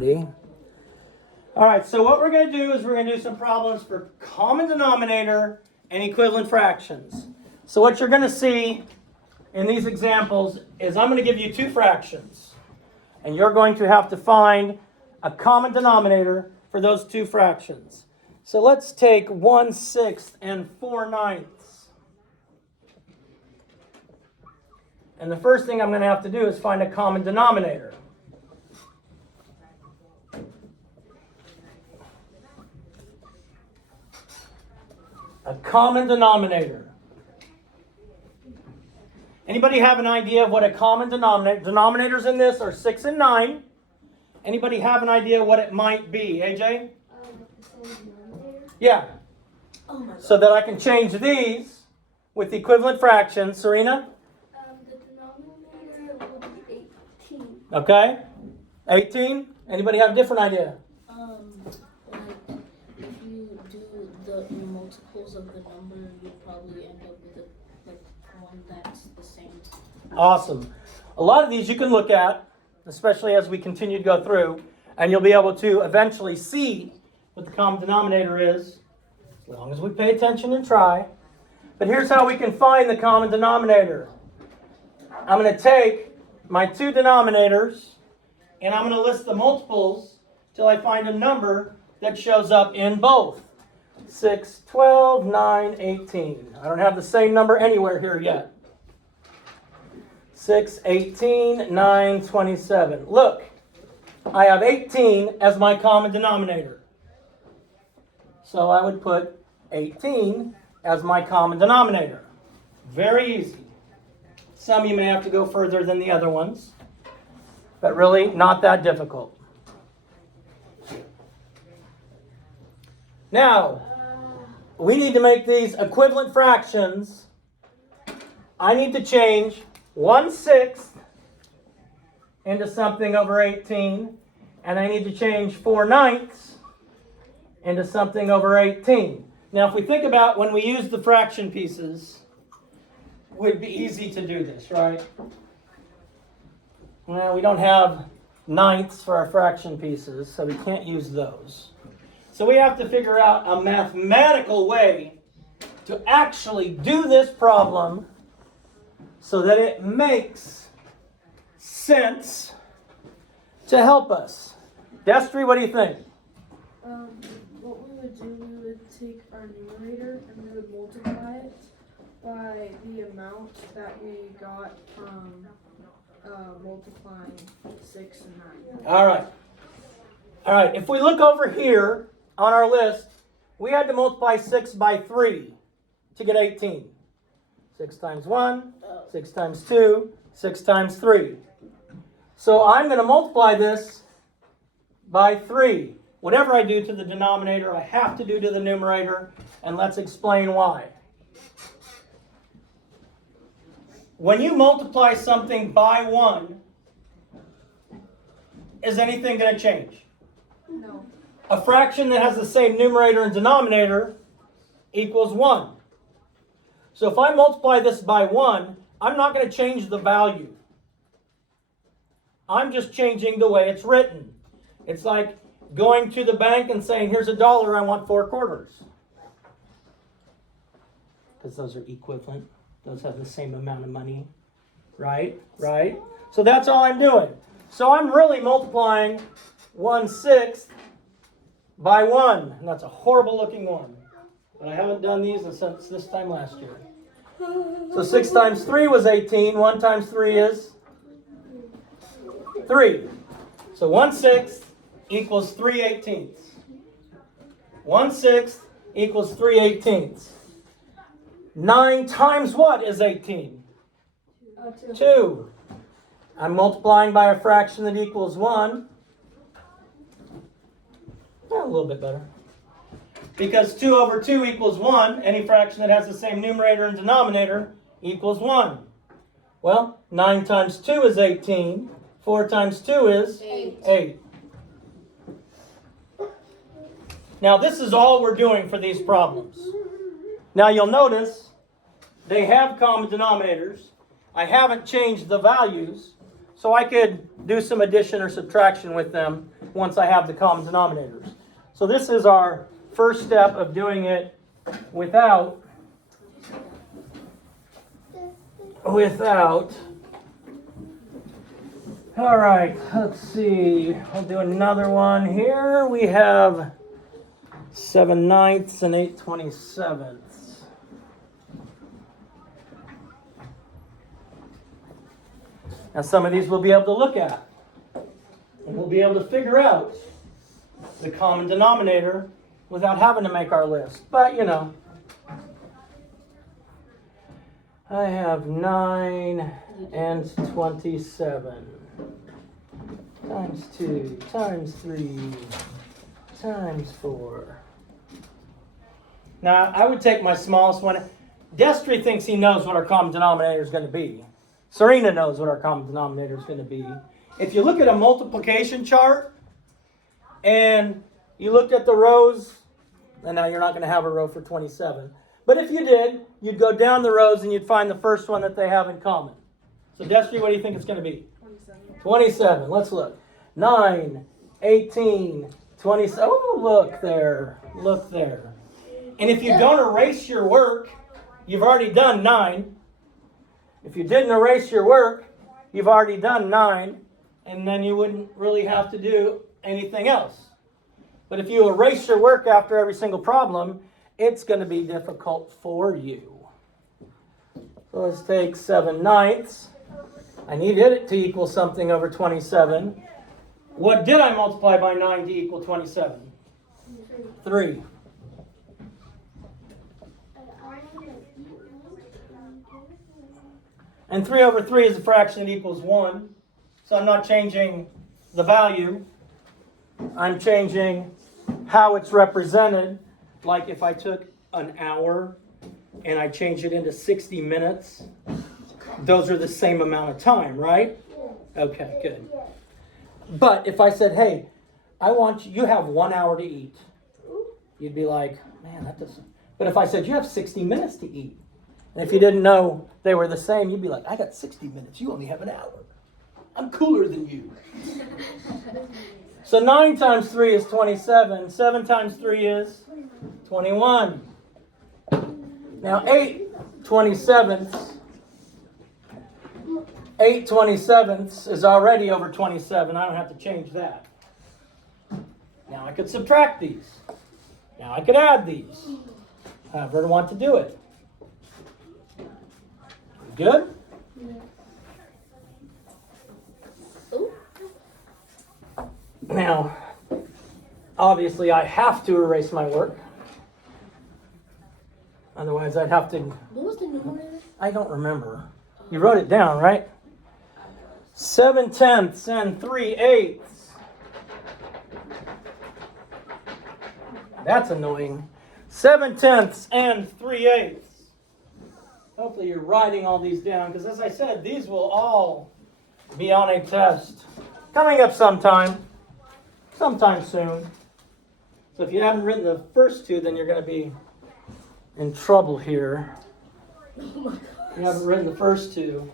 All right, so what we're going to do is we're going to do some problems for common denominator and equivalent fractions. So what you're going to see in these examples is I'm going to give you two fractions. And you're going to have to find a common denominator for those two fractions. So let's take 1/6 and 4/9. And the first thing I'm going to have to do is find a common denominator. A common denominator. Anybody have an idea of what a common denominator? Denominators in this are 6 and 9. Anybody have an idea what it might be? AJ? Yeah. So that I can change these with equivalent fractions. Serena? The denominator will be 18. Okay. 18? Anybody have a different idea? Like if you do the multiples of the number, you'll probably end up with one that's the same. Awesome. A lot of these you can look at, especially as we continue to go through, and you'll be able to eventually see what the common denominator is, as long as we pay attention and try. But here's how we can find the common denominator. I'm going to take my two denominators, and I'm going to list the multiples till I find a number that shows up in both. 6, 12, 9, 18. I don't have the same number anywhere here yet. 6, 18, 9, 27. Look, I have 18 as my common denominator. So I would put 18 as my common denominator. Very easy. Some of you may have to go further than the other ones, but really not that difficult. Now, we need to make these equivalent fractions. I need to change 1/6 into something over 18, and I need to change 4/9 into something over 18. Now, if we think about when we use the fraction pieces, it would be easy to do this, right? Well, we don't have ninths for our fraction pieces, so we can't use those. So we have to figure out a mathematical way to actually do this problem so that it makes sense to help us. Destry, what do you think? What we would do, we would take our numerator and we would multiply it by the amount that we got from multiplying 6 and 9. All right. If we look over here on our list, we had to multiply 6 by 3 to get 18. 6 times 1, 6 times 2, 6 times 3. So I'm going to multiply this by 3. Whatever I do to the denominator, I have to do to the numerator, and let's explain why. When you multiply something by 1, is anything going to change? No. A fraction that has the same numerator and denominator equals 1. So if I multiply this by 1, I'm not going to change the value. I'm just changing the way it's written. It's like going to the bank and saying, here's $1, I want 4 quarters. Because those are equivalent. Those have the same amount of money. Right? So that's all I'm doing. So I'm really multiplying 1/6 by 1. And that's a horrible looking one. But I haven't done these since this time last year. So 6 times 3 was 18. 1 times 3 is 3. So 1/6 equals 3/18. 1/6 equals 3/18. 9 times what is 18? 2. I'm multiplying by a fraction that equals 1. Yeah, a little bit better. Because 2 over 2 equals 1. Any fraction that has the same numerator and denominator equals 1. Well, 9 times 2 is 18. 4 times 2 is 8. Now, this is all we're doing for these problems. Now, you'll notice they have common denominators. I haven't changed the values, so I could do some addition or subtraction with them once I have the common denominators. So this is our first step of doing it without all right, let's see. I'll do another one here. We have 7/9 and 8/27. Now some of these we'll be able to look at. And we'll be able to figure out the common denominator without having to make our list. But, you know, I have 9 and 27 times 2 times 3 times 4. Now, I would take my smallest one. Destry thinks he knows what our common denominator is going to be. Serena knows what our common denominator is going to be. If you look at a multiplication chart and you looked at the rows, and now you're not going to have a row for 27. But if you did, you'd go down the rows and you'd find the first one that they have in common. So Destry, what do you think it's going to be? 27. Let's look. 9, 18, 27. Oh, look there. Look there. And if you don't erase your work, you've already done 9. If you didn't erase your work, you've already done 9, and then you wouldn't really have to do anything else. But if you erase your work after every single problem, it's going to be difficult for you. So let's take 7/9. I needed it to equal something over 27. What did I multiply by 9 to equal 27? 3. And 3 over 3 is a fraction that equals 1. So I'm not changing the value. I'm changing how it's represented. Like if I took an hour and I change it into 60 minutes, those are the same amount of time, right? Okay, good. But if I said, hey, I want you have 1 hour to eat, you'd be like, man, that doesn't. But if I said you have 60 minutes to eat, and if you didn't know they were the same, you'd be like, I got 60 minutes. You only have an hour. I'm cooler than you. So 9 times 3 is 27. 7 times 3 is 21. Now 8/27 is already over 27. I don't have to change that. Now I could subtract these. Now I could add these. However I want to do it. Good? Now, obviously I have to erase my work. Otherwise I'd have to... What was the numerator? I don't remember. You wrote it down, right? 7/10 and 3/8. That's annoying. 7/10 and 3/8. Hopefully you're writing all these down, because as I said, these will all be on a test coming up sometime soon. So if you haven't written the first two, then you're going to be in trouble here. You haven't written the first two.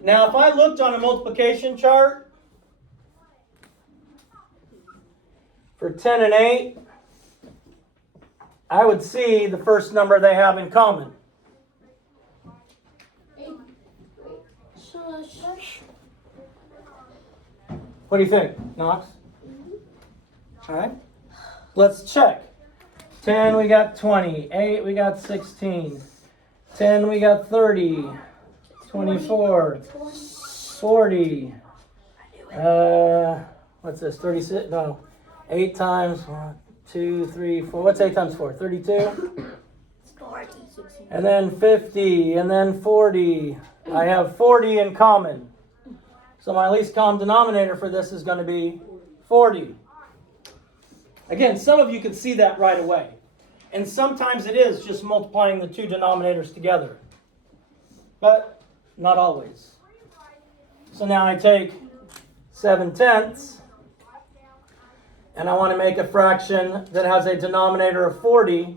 Now, if I looked on a multiplication chart for 10 and 8, I would see the first number they have in common. What do you think, Knox? All right. Let's check. 10, we got 20. 8, we got 16. 10, we got 30. 24. 40. What's this? 36? No. 8 times 1, 2, 3, 4. What's 8 times 4? 32? 40. And then 50. And then 40. I have 40 in common. So my least common denominator for this is going to be 40. Again, some of you can see that right away. And sometimes it is just multiplying the two denominators together. But not always. So now I take 7/10 and I want to make a fraction that has a denominator of 40,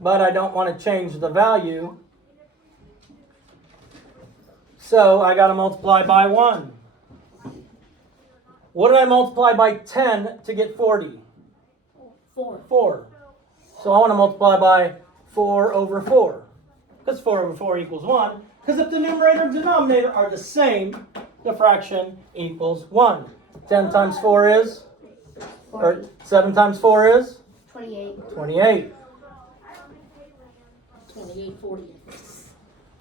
but I don't want to change the value. So I got to multiply by 1. What did I multiply by 10 to get 40? 4. 4. So I want to multiply by 4 over 4. Because 4 over 4 equals 1. Because if the numerator and denominator are the same, the fraction equals 1. 10 times 4 is? Or 7 times 4 is? 28. 28. 28, 40.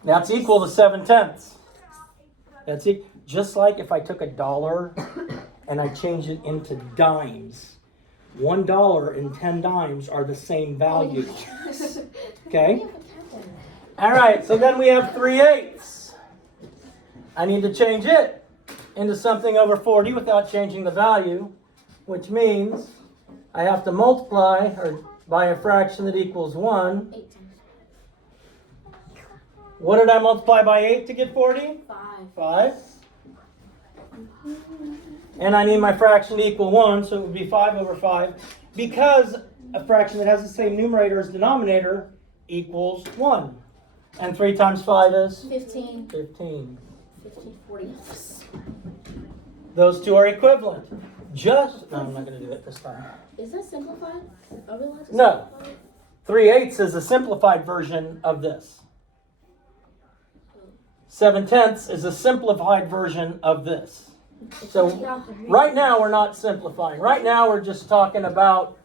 That's equal to 7/10. That's it. Just like if I took $1 and I changed it into dimes. $1 and 10 dimes are the same value. Okay? All right, so then we have 3/8. I need to change it into something over 40 without changing the value, which means I have to multiply or by a fraction that equals 1. 18. What did I multiply by 8 to get 40? 5. 5. And I need my fraction to equal 1, so it would be 5 over 5. Because a fraction that has the same numerator as denominator equals 1. And 3 times 5 is? 15. 15. 15, 40. Those two are equivalent. No, I'm not going to do it this time. Is that simplified? Are we allowed to No. simplify it? 3/8 is a simplified version of this. 7/10 is a simplified version of this. So right now we're not simplifying. Right now we're just talking about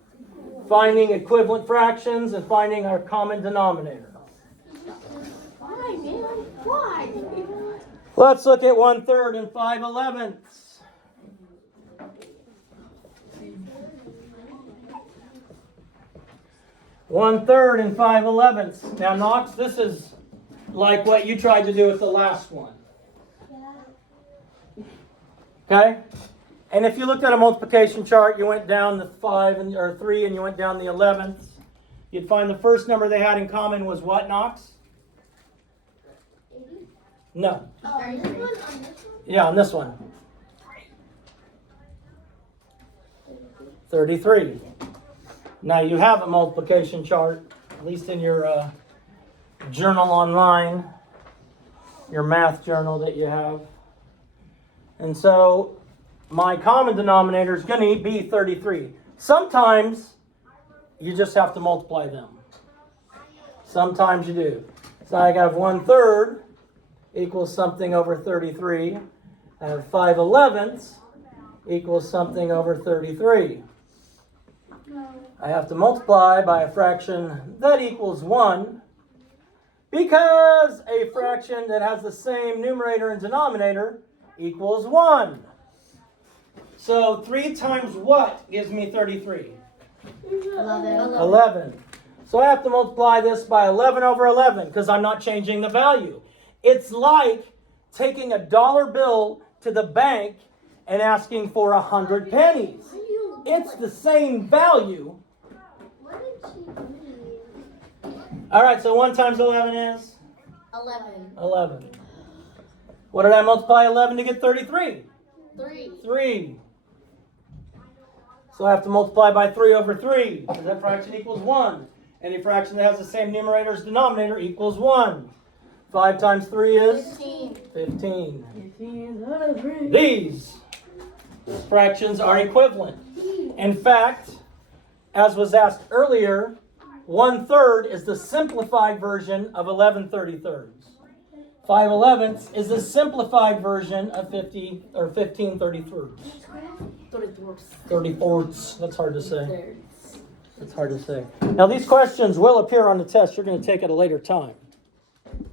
finding equivalent fractions and finding our common denominator. Why, man? Why? Let's look at 1/3 and 5/11. 1/3 and 5/11. Now, Knox, this is like what you tried to do with the last one. Okay? And if you looked at a multiplication chart, you went down the 3 and you went down the 11th, you'd find the first number they had in common was what, Knox? 80? No. Oh, on this one? On this one? Yeah, on this one. 33. Now you have a multiplication chart, at least in your journal online, your math journal that you have. And so my common denominator is going to be 33. Sometimes you just have to multiply them. Sometimes you do. So I have 1/3 equals something over 33. I have 5/11 equals something over 33. I have to multiply by a fraction that equals 1 because a fraction that has the same numerator and denominator equals 1. So 3 times what gives me 33? 11. So I have to multiply this by 11 over 11 because I'm not changing the value. It's like taking a dollar bill to the bank and asking for 100 pennies. It's the same value. What did she do? All right, so 1 times 11 is? 11. 11. What did I multiply 11 to get 33? 3. 3. So I have to multiply by 3 over 3 because that fraction equals 1. Any fraction that has the same numerator as denominator equals 1. 5 times 3 is? 15. 15. These fractions are equivalent. In fact, as was asked earlier, 1/3 is the simplified version of 11/33. 5/11 is the simplified version of 15/33. 34ths. That's hard to say. It's hard to say. Now these questions will appear on the test. You're going to take at a later time.